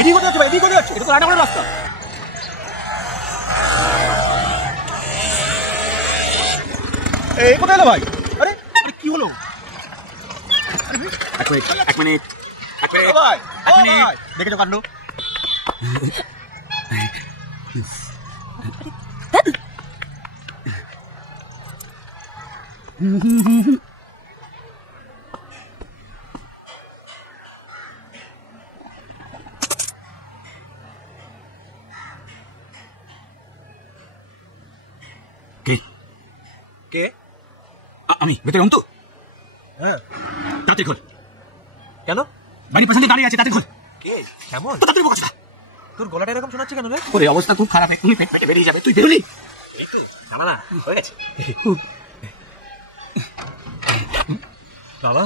এদিকে কোথায় যাচ্ছে ভাই? এদিকে কোথায় যাচ্ছে? এটা তো রান্নাঘরের রাস্তা। এই কোথায় এলো ভাই? আরে আরে কি হলো? এক মিনিট এক মিনিট এক মিনিট ভাই এক মিনিট। দেখেছো কাণ্ড? কে কে? আমি ভেতরে অন্তু। হ্যাঁ তাড়াতাড়ি খোল। কেন? বাড়ির পেছনে দাঁড়িয়ে আছে, তাড়াতাড়ি খোল। কে? কেমন? তাড়াতাড়ি বোকাচোদা। তোর গলাটা এরকম শোনাচ্ছে কেন রে? ওরে অবস্থা খুব খারাপ, এক্ষুনি পেট পেটে বেরিয়ে যাবে। তুই বেরোলি? জানা না হয়ে গেছে বাবা।